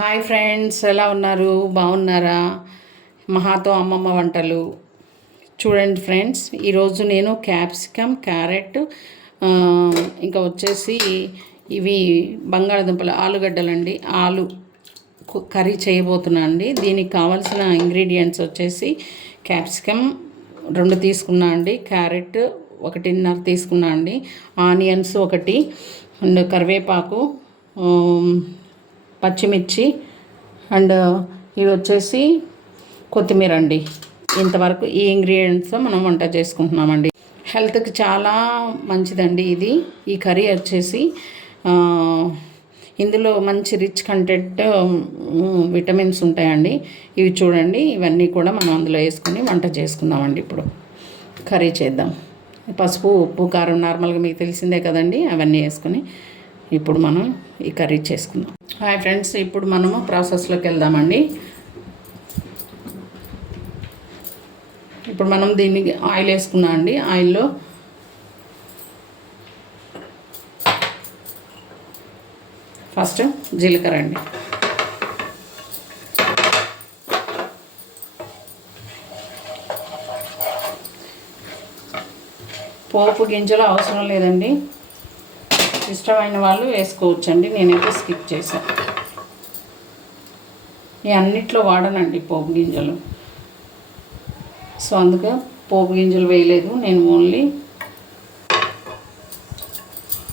Hi friends ఎలా ఉన్నారు? బాగున్నారా? మహాతో అమ్మమ్మ వంటలు. చూడండి ఫ్రెండ్స్ ఈరోజు నేను క్యాప్సికమ్ క్యారెట్ ఇంకా వచ్చేసి ఇవి బంగాళదుంపలు ఆలుగడ్డలండి. ఆలు కర్రీ చేయబోతున్నా అండి. దీనికి కావాల్సిన ఇంగ్రీడియంట్స్ వచ్చేసి క్యాప్సికమ్ రెండు తీసుకున్నా అండి. క్యారెట్ ఒకటిన్నర తీసుకున్నా అండి. ఆనియన్స్ ఒకటి అండ్ కరివేపాకు పచ్చిమిర్చి అండ్ ఇవి వచ్చేసి కొత్తిమీర అండి. ఇంతవరకు ఈ ఇంగ్రీడియంట్స్ మనం వంట చేసుకుంటున్నామండి. హెల్త్కి చాలా మంచిదండి ఇది. ఈ కర్రీ వచ్చేసి ఇందులో మంచి రిచ్ కంటెంట్ విటమిన్స్ ఉంటాయండి. ఇవి చూడండి ఇవన్నీ కూడా మనం అందులో వేసుకుని వంట చేసుకుందామండి ఇప్పుడు. కర్రీ చేద్దాం. పసుపు ఉప్పు కారం నార్మల్గా మీకు తెలిసిందే కదండి అవన్నీ వేసుకుని ఇప్పుడు మనం ఈ కర్రీ చేసుకుందాం. హాయ్ ఫ్రెండ్స్ ఇప్పుడు మనము ప్రాసెస్లోకి వెళ్దామండి. ఇప్పుడు మనం దీన్ని ఆయిల్ వేసుకున్నాం అండి. ఆయిల్లో ఫస్ట్ జీలకర్ర అండి. పోపు గింజలు అవసరం లేదండి. ఇష్టమైన వాళ్ళు వేసుకోవచ్చండి. నేనైతే స్కిప్ చేశాను నేను అన్నిట్లో వాడనండి పోపు గింజలు. సో అందుకే పోపు గింజలు వేయలేదు. నేను ఓన్లీ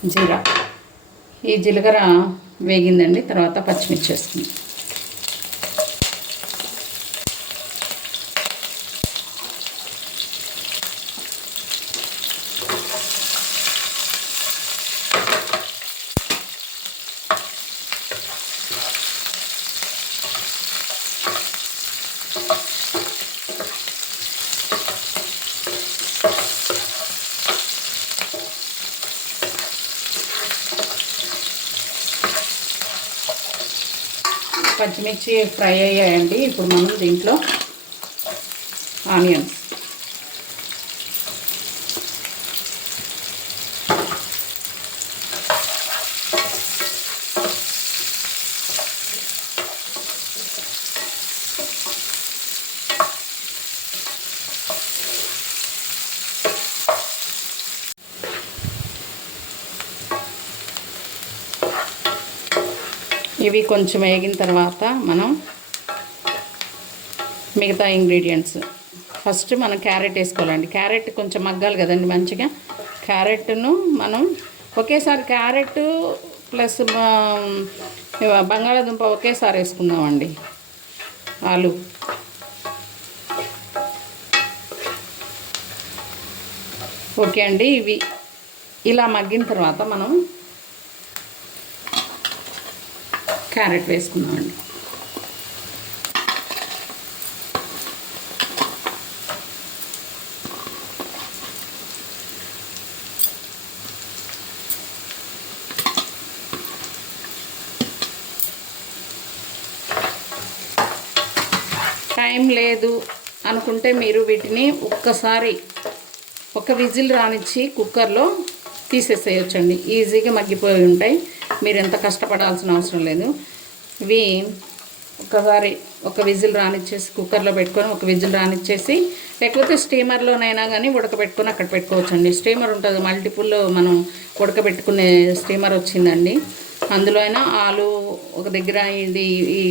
జీరా. ఈ జీలకర్ర వేగిందండి. తర్వాత పచ్చిమిర్చి వేస్తుంది పచ్చిమిర్చి ఫ్రై అయ్యాయండి. ఇప్పుడు మనం దీంట్లో ఆనియన్స్ ఇవి కొంచెం వేగిన తర్వాత మనం మిగతా ఇంగ్రీడియంట్స్. ఫస్ట్ మనం క్యారెట్ వేసుకోవాలండి. క్యారెట్ కొంచెం మగ్గాలి కదండి మంచిగా. క్యారెట్ను మనం ఒకేసారి క్యారెట్ ప్లస్ బంగాళాదుంప ఒకేసారి వేసుకుందామండి. ఆలు. ఓకే అండి. ఇవి ఇలా మగ్గిన తర్వాత మనం క్యారెట్ వేసుకుందామండి టైం లేదు అనుకుంటే మీరు వీటిని ఒక్కసారి ఒక విజిల్ రానిచ్చి కుక్కర్లో తీసేసేయచ్చండి. ఈజీగా మగ్గిపోయి ఉంటాయి. మీరు ఎంత కష్టపడాల్సిన అవసరం లేదు. ఇవి ఒకసారి ఒక విజిల్ రానిచ్చేసి కుక్కర్లో పెట్టుకొని ఒక విజిల్ రానిచ్చేసి లేకపోతే స్టీమర్లోనైనా కానీ ఉడకబెట్టుకొని అక్కడ పెట్టుకోవచ్చండి. స్టీమర్ ఉంటుంది. మల్టిపుల్ మనం ఉడకబెట్టుకునే స్టీమర్ వచ్చిందండి. అందులో అయినా ఆలు ఒక దగ్గర ఇది ఈ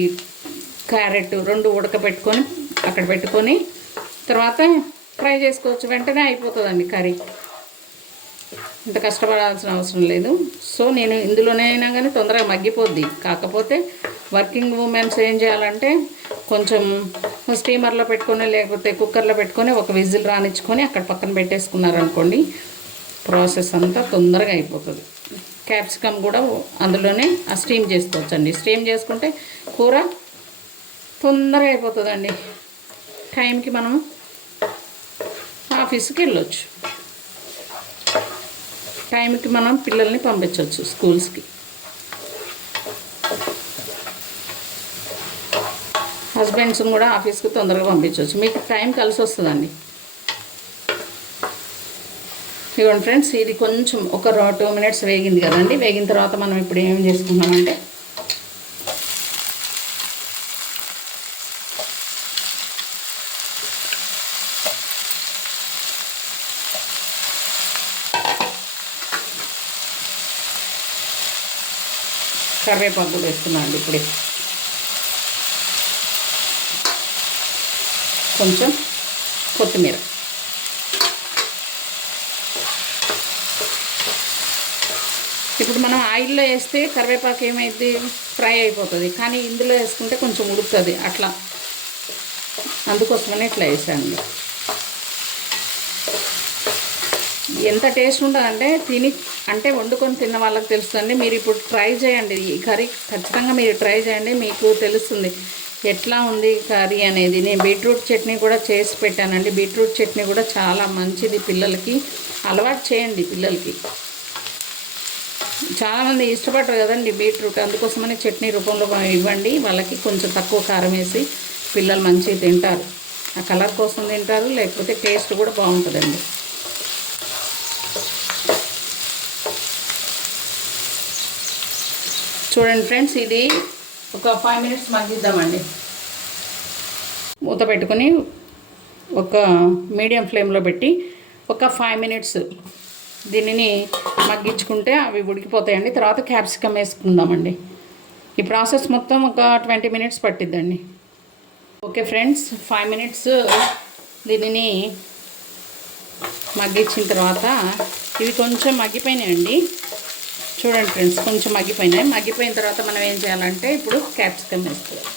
క్యారెట్ రెండు ఉడకబెట్టుకొని అక్కడ పెట్టుకొని తర్వాత ఫ్రై చేసుకోవచ్చు. వెంటనే అయిపోతుందండి కర్రీ. ఇంత కష్టపడాల్సిన అవసరం లేదు. సో నేను ఇందులోనైనా కానీ తొందరగా మగ్గిపోద్ది. కాకపోతే వర్కింగ్ ఉమెన్స్ ఏం చేయాలంటే కొంచెం స్టీమర్లో పెట్టుకొని లేకపోతే కుక్కర్లో పెట్టుకొని ఒక విజిల్ రానిచ్చుకొని అక్కడ పక్కన పెట్టేసుకున్నారనుకోండి ప్రాసెస్ అంతా తొందరగా అయిపోతుంది. క్యాప్సికమ్ కూడా అందులోనే ఆ స్టీమ్ చేసుకోవచ్చండి. స్టీమ్ చేసుకుంటే కూర తొందరగా అయిపోతుందండి. టైంకి మనం ఆఫీస్కి వెళ్ళొచ్చు. టైంకి మనం పిల్లల్ని పంపించవచ్చు స్కూల్స్కి. హస్బెండ్స్ కూడా ఆఫీస్కి తొందరగా పంపించవచ్చు. మీకు టైం కలిసి వస్తుందండి. ఇవ్వండి ఫ్రెండ్స్ ఇది కొంచెం ఒక టూ మినిట్స్ వేగింది కదండి. వేగిన తర్వాత మనం ఇప్పుడు ఏం చేసుకుంటామంటే కరివేపాకు కూడా వేస్తున్నాను ఇప్పుడే. కొంచెం కొత్తిమీర. ఇప్పుడు మనం ఆయిల్లో వేస్తే కరివేపాకు ఏమైంది ఫ్రై అయిపోతుంది. కానీ ఇందులో వేసుకుంటే కొంచెం ఉడుకుతుంది. అట్లా. అందుకోసమనే ఇట్లా వేసాను. ఎంత టేస్ట్ ఉంటుందంటే తిని అంటే వండుకొని తిన్న వాళ్ళకి తెలుస్తుంది మీరు ఇప్పుడు ట్రై చేయండి. ఈ కర్రీ ఖచ్చితంగా మీరు ట్రై చేయండి. మీకు తెలుస్తుంది ఎట్లా ఉంది కర్రీ అనేది. నేను బీట్రూట్ చట్నీ కూడా చేసి పెట్టానండి. బీట్రూట్ చట్నీ కూడా చాలా మంచిది పిల్లలకి. అలవాటు చేయండి పిల్లలకి. చాలామంది ఇష్టపడరు కదండి బీట్రూట్. అందుకోసమని చట్నీ రూపంలో ఇవ్వండి. వాళ్ళకి కొంచెం తక్కువ కారం వేసి పిల్లలు మంచిగా తింటారు. ఆ కలర్ కోసం తింటారు. లేకపోతే టేస్ట్ కూడా బాగుంటుందండి. చూడండి ఫ్రెండ్స్ ఇది ఒక ఫైవ్ మినిట్స్ మగ్గిద్దామండి మూత పెట్టుకొని ఒక మీడియం ఫ్లేమ్లో పెట్టి ఒక ఫైవ్ మినిట్స్ దీనిని మగ్గించుకుంటే అవి ఉడికిపోతాయండి. తర్వాత క్యాప్సికమ్ వేసుకుందామండి. ఈ ప్రాసెస్ మొత్తం ఒక ట్వంటీ మినిట్స్ పట్టిద్దండి. ఓకే ఫ్రెండ్స్ ఫైవ్ మినిట్స్ దీనిని మగ్గించిన తర్వాత ఇవి కొంచెం మగ్గిపోయినాయండి. చూడండి ఫ్రెండ్స్ కొంచెం మగ్గిపోయినాయి. మగ్గిపోయిన తర్వాత మనం ఏం చేయాలంటే ఇప్పుడు క్యాప్సికమ్ వేసుకోవాలి.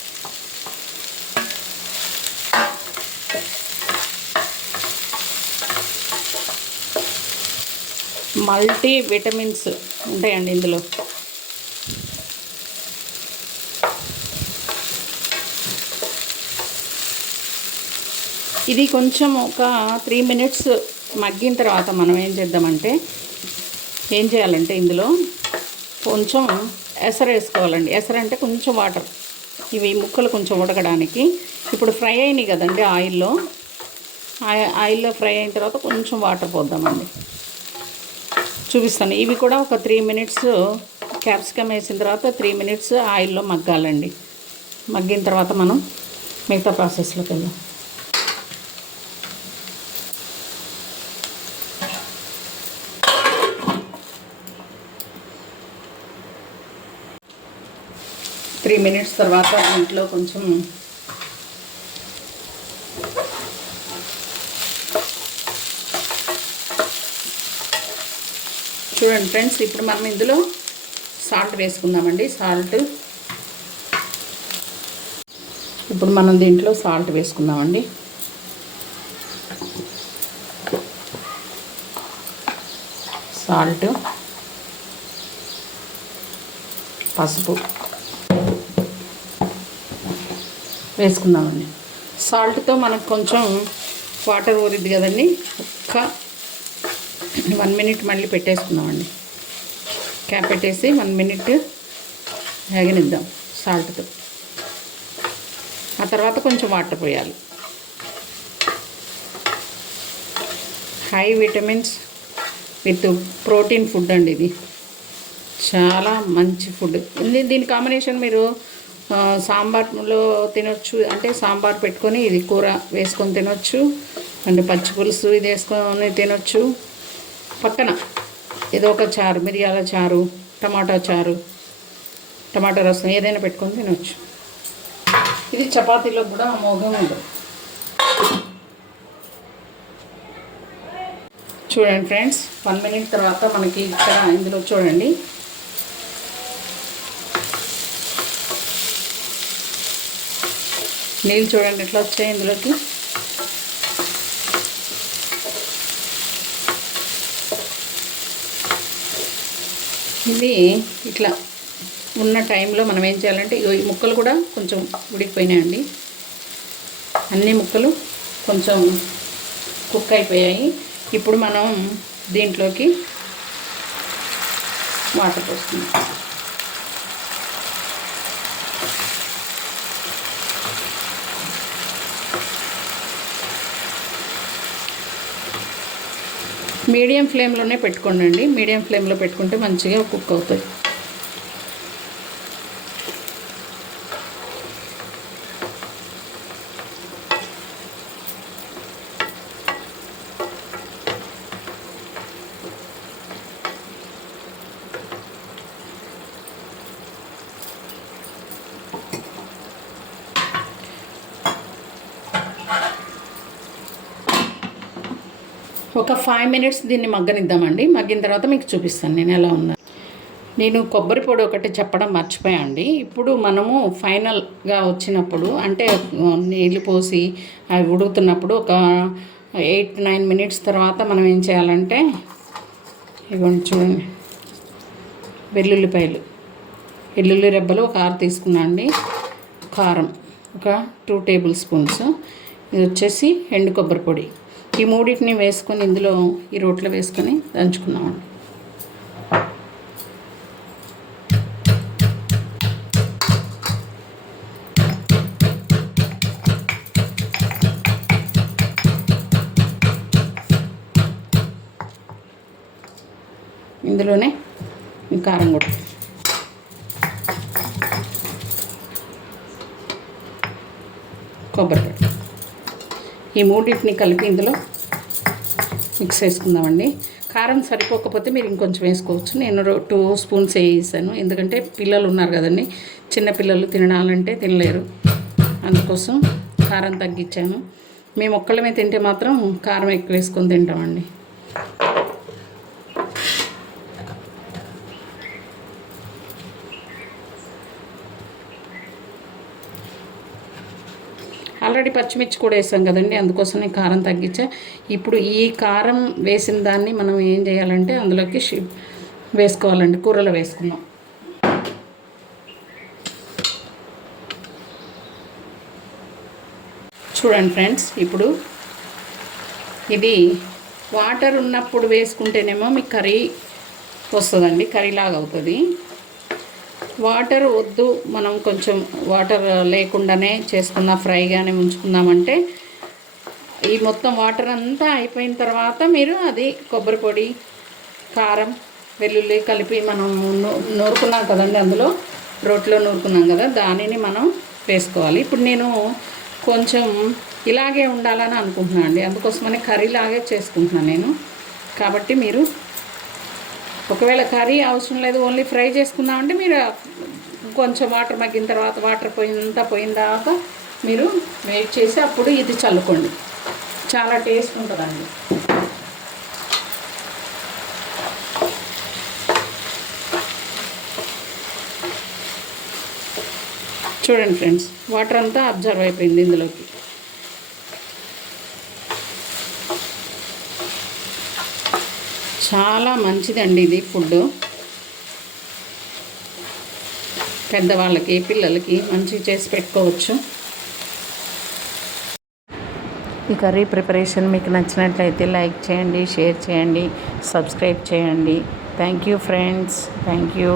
మల్టీ విటమిన్స్ ఉంటాయండి ఇందులో. ఇది కొంచెం ఒక త్రీ మినిట్స్ మగ్గిన తర్వాత మనం ఏం చేద్దామంటే ఏం చేయాలంటే ఇందులో కొంచెం ఎసరు వేసుకోవాలండి. ఎసరు అంటే కొంచెం వాటర్. ఇవి ముక్కలు కొంచెం ఉడకడానికి. ఇప్పుడు ఫ్రై అయినాయి కదండి ఆయిల్లో. ఆయిల్లో ఫ్రై అయిన తర్వాత కొంచెం వాటర్ పోద్దామండి. చూపిస్తాను. ఇవి కూడా ఒక త్రీ మినిట్స్ క్యాప్సికమ్ వేసిన తర్వాత త్రీ మినిట్స్ ఆయిల్లో మగ్గాలండి. మగ్గిన తర్వాత మనం మిగతా ప్రాసెస్లోకి వెళ్దాం. త్రీ మినిట్స్ తర్వాత ఇంట్లో కొంచెం చూడండి ఫ్రెండ్స్ ఇప్పుడు మనం ఇందులో సాల్ట్ వేసుకుందామండి. సాల్ట్. ఇప్పుడు మనం దీంట్లో సాల్ట్ వేసుకుందామండి. సాల్ట్ పసుపు. వేసుకుందామండి. సాల్ట్తో మనకు కొంచెం వాటర్ ఊరిద్ది కదండి. ఒక్క వన్ మినిట్ మళ్ళీ పెట్టేసుకుందామండి. క్యాప్ పెట్టేసి వన్ మినిట్ వేగనిద్దాం సాల్ట్తో. ఆ తర్వాత కొంచెం వాటర్ పోయాలి. High vitamins with protein food అండి ఇది. చాలా మంచి ఫుడ్. ఇది దీని కాంబినేషన్ మీరు సాంబార్లో తినొచ్చు. అంటే సాంబార్ పెట్టుకొని ఇది కూర వేసుకొని తినొచ్చు. అంటే పచ్చి పులుసు ఇది వేసుకొని తినొచ్చు. పక్కన ఏదో ఒక చారు మిరియాల చారు టమాటా చారు టమాటా రసం ఏదైనా పెట్టుకొని తినొచ్చు. ఇది చపాతీలో కూడా అమోఘం ఉండదు. చూడండి ఫ్రెండ్స్ వన్ మినిట్ తర్వాత మనకి ఇక్కడ ఇందులో చూడండి. నీళ్ళు చూడండి ఎట్లా వచ్చాయి ఇందులోకి. ఇది ఇట్లా ఉన్న టైంలో మనం ఏం చేయాలంటే ఈ ముక్కలు కూడా కొంచెం ఉడికిపోయినాయండి. అన్ని ముక్కలు కొంచెం కుక్ అయిపోయాయి. ఇప్పుడు మనం దీంట్లోకి వాటర్ పోస్తున్నాం. మీడియం ఫ్లేమ్లోనే పెట్టుకోండి మీడియం ఫ్లేమ్లో పెట్టుకుంటే మంచిగా కుక్ అవుతాయి. ఒక ఫైవ్ మినిట్స్ దీన్ని మగ్గనిద్దామండి. మగ్గిన తర్వాత మీకు చూపిస్తాను నేను ఎలా ఉన్నా నేను కొబ్బరి పొడి ఒకటి చెప్పడం మర్చిపోయాండి ఇప్పుడు మనము ఫైనల్గా వచ్చినప్పుడు అంటే నీళ్ళు పోసి అవి ఉడుకుతున్నప్పుడు ఒక ఎయిట్ నైన్ మినిట్స్ తర్వాత మనం ఏం చేయాలంటే ఇవ్వండి చూడండి. వెల్లుల్లిపాయలు. వెల్లుల్లి రెబ్బలు ఒక ఆరు తీసుకున్నా అండి. కారం ఒక టూ టేబుల్ స్పూన్స్ ఇది వచ్చేసి ఎండు కొబ్బరి పొడి. ఈ మూడింటిని వేసుకొని ఇందులో ఈ రోట్లో వేసుకొని దంచుకున్నామండి. ఇందులోనే కారం కూడా. కొబ్బరి పొడి. ఈ మూడింటిని కలిపి ఇందులో మిక్స్ చేసుకుందామండి. కారం సరిపోకపోతే మీరు ఇంకొంచెం వేసుకోవచ్చు. నేను రో- టూ స్పూన్స్ వేసాను. ఎందుకంటే పిల్లలు ఉన్నారు కదండి. చిన్న పిల్లలు తినాలంటే తినలేరు. అందుకోసం కారం తగ్గించాను. మేము ఒక్కళ్ళమే తింటే మాత్రం కారం ఎక్కువ వేసుకొని తింటామండి. ఆల్రెడీ పచ్చిమిర్చి కూడా వేసాం కదండి అందుకోసం నేను కారం తగ్గించా. ఇప్పుడు ఈ కారం వేసిన దాన్ని మనం ఏం చేయాలంటే అందులోకి షి- వేసుకోవాలండి కూరలో వేసుకుందాం. చూడండి ఫ్రెండ్స్ ఇప్పుడు ఇది వాటర్ ఉన్నప్పుడు వేసుకుంటేనేమో మీకు కర్రీ వస్తుందండి కర్రీలాగా అవుతుంది. వాటర్ వద్దు. మనం కొంచెం వాటర్ లేకుండానే చేసుకుందాం ఫ్రైగానే ఉంచుకుందామంటే ఈ మొత్తం వాటర్ అంతా అయిపోయిన తర్వాత మీరు అది కొబ్బరి పొడి కారం వెల్లుల్లి కలిపి మనం నూ- నూరుకున్నాం కదండి అందులో. రోట్లో నూరుకున్నాం కదా దానిని మనం వేసుకోవాలి. ఇప్పుడు నేను కొంచెం ఇలాగే ఉండాలని అనుకుంటున్నాను అండి. అందుకోసమని కర్రీలాగే చేసుకుంటున్నాను నేను. కాబట్టి మీరు ఒకవేళ కర్రీ అవసరం లేదు ఓన్లీ ఫ్రై చేసుకుందామంటే మీరు కొంచెం వాటర్ మగ్గిన తర్వాత వాటర్ పోయిందంతా పోయిన తర్వాత మీరు వెయిట్ చేసి అప్పుడు ఇది చల్లుకోండి. చాలా టేస్ట్ ఉంటుందండి. చూడండి ఫ్రెండ్స్ వాటర్ అంతా అబ్జర్వ్ అయిపోయింది ఇందులోకి. చాలా మంచిదండి ఇది ఫుడ్ పెద్దవాళ్ళకి పిల్లలకి మంచిగా చేసి పెట్టుకోవచ్చు. ఈ కర్రీ ప్రిపరేషన్ మీకు నచ్చినట్లయితే లైక్ చేయండి షేర్ చేయండి సబ్స్క్రైబ్ చేయండి. Thank you friends. Thank you.